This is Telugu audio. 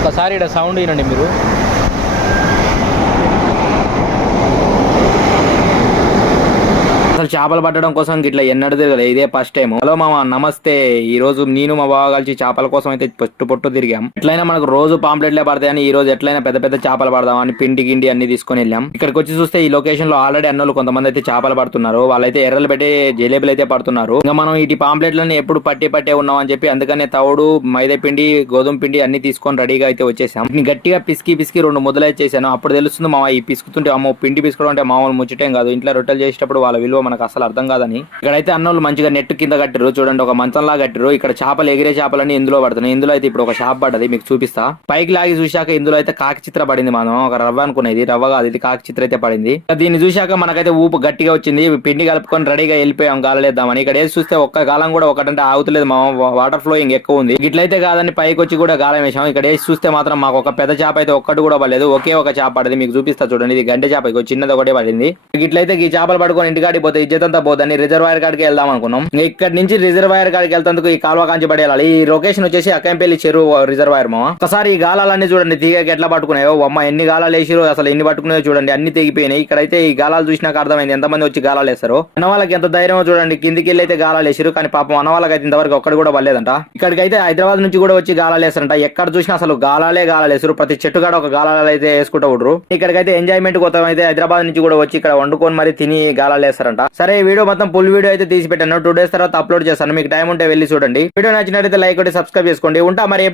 ఒక్కసారి ఇక్కడ సౌండ్ వినండి మీరు. అసలు చేపలు పట్టడం కోసం ఇట్లా ఎన్నడూ తిరగలేదు, ఇదే ఫస్ట్ టైం. హలో మామ, నమస్తే. ఈ రోజు నేను మా బావ కలిసి చేపల కోసం అయితే పొట్టు తిరిగాం. ఎట్లయినా మనకు రోజు పాంప్లెట్లే పడతాయని ఈ రోజు ఎట్లయినా పెద్ద పెద్ద చేపలు పడదామని పిండి గిండి అన్ని తీసుకొని వెళ్ళాం. ఇక్కడికి వచ్చి చూస్తే ఈ లొకేషన్ లో ఆల్రెడీ అన్నోళ్ళు కొంతమంది అయితే చేపలు పడుతున్నారు. వాళ్ళైతే ఎర్రలు పెట్టి జిలేబులు అయితే పడుతున్నారు. ఇంకా మనం ఇటు పాంప్లెట్లని ఎప్పుడు పట్టే ఉన్నాం అని చెప్పి అందుకనే తవుడు, మైదా పిండి, గోధుమ పిండి అన్ని తీసుకొని రెడీగా అయితే వచ్చేసాం. గట్టిగా పిసికి 2 ముద్దలు చేశాను. అప్పుడు తెలుస్తుంది మామ, ఈ పిసుకుతుంటే అమ్మో, పిండి పిసుకోవడం అంటే మామూలు ముచ్చటేం కాదు. ఇంట్లో రొట్టెలు చేసేటప్పుడు వాళ్ళ విలువ మనకు అసలు అర్థం కాదని. ఇక్కడైతే అన్నోళ్ళు మంచిగా నెట్ కింద కట్టారు. చూడండి, ఒక మంచంలా కట్టారు. ఇక్కడ చేపలు, ఎగిరే చేపలన్నీ ఇందులో పడుతున్నాయి. ఇందులో అయితే ఇప్పుడు ఒక షాప్ పడ్డది, మీకు చూపిస్తా. పైకి లాగి చూశాక ఇందులో అయితే కాకి చిత్ర పడింది. మనం ఒక రవ్వ అనుకునేది, రవ్వ కాదు, ఇది కాకి చిత్ర అయితే పడింది. దీన్ని చూశాక మనకైతే ఊపు గట్టిగా వచ్చింది. పిండి కలుపుకొని రెడీగా వెళ్ళిపోయాం గాలలేద్దామని. ఇక్కడ వేసి చూస్తే ఒక్క గాలం కూడా ఒకటంటే ఆగుతలేదు మామ, వాటర్ ఫ్లోయింగ్ ఎక్కువ ఉంది. ఇట్లయితే కాదని పైకి వచ్చి కూడా గాలం వేసాం. ఇక్కడ వేసి చూస్తే మాత్రం మాకు ఒక పెద్ద చేప అయితే ఒక్కటి కూడా పడలేదు. ఒకే ఒక చేప పడింది, మీకు చూపిస్తా చూడండి. ఇది గంటె చేప, చిన్నది ఒకటే పడింది. ఇట్లయితే ఈ చేపలు పడుకొని ఇంటికాడికి పోతే ఇజ్జతంతా పోదని రిజర్వాయర్ కాడికి వెళ్దాం అనుకున్నాం. ఇక్కడ నుంచి రిజర్వాయర్ కాడికి వెళ్తాందుకు ఈ కాలువ కాంచి పడేయాలి. ఈ లొకేషన్ వచ్చేసి అక్కంపల్లి చెరువు రిజర్వాయర్ మామ. ఒకసారి ఈ గాలాలన్నీ చూడండి, తీగకి ఎట్లా పట్టుకున్నాయో. అమ్మ, ఎన్ని గాలాలు వేసిరో, అసలు ఎన్ని పట్టుకున్నాయో చూడండి, అన్ని తెగిపోయినాయి. ఇక్కడైతే ఈ గాలాలు చూసినాక అర్థమైంది ఎంతమంది వచ్చి గాలాలు వేస్తారో. అన్న వాళ్ళకి ఎంత ధైర్యమో చూడండి, కిందికి వెళ్ళి అయితే గాలాలు వేసిరు. కానీ పాపం అన్న వాళ్ళకి అయితే ఇంతవరకు ఒక్కడు కూడా పడలేదంట. ఇక్కడికైతే హైదరాబాద్ నుంచి కూడా వచ్చి గాలాలు వేస్తారంట. ఎక్కడ చూసినా అసలు గాలాలే వేసారు. ప్రతి చెట్టుగాడ ఒక గాలాలు అయితే వేసుకుంటూ ఉండరు. ఇక్కడికైతే ఎంజాయ్మెంట్ కోసం అయితే హైదరాబాద్ నుంచి కూడా వచ్చి ఇక్కడ వండుకొని మరి తిని గాలాలు వేస్తారంట. సరే, ఈ వీడియో మొత్తం ఫుల్ వీడియో అయితే తీసి పెట్టాను. 2 days తర్వాత అప్లోడ్ చేస్తాను. మీకు టైం ఉంటే వెళ్ళి చూడండి. వీడియో నచ్చినట్లయితే లైక్ కొట్టి సబ్స్క్రైబ్ చేసుకోండి. ఉంటా మరి.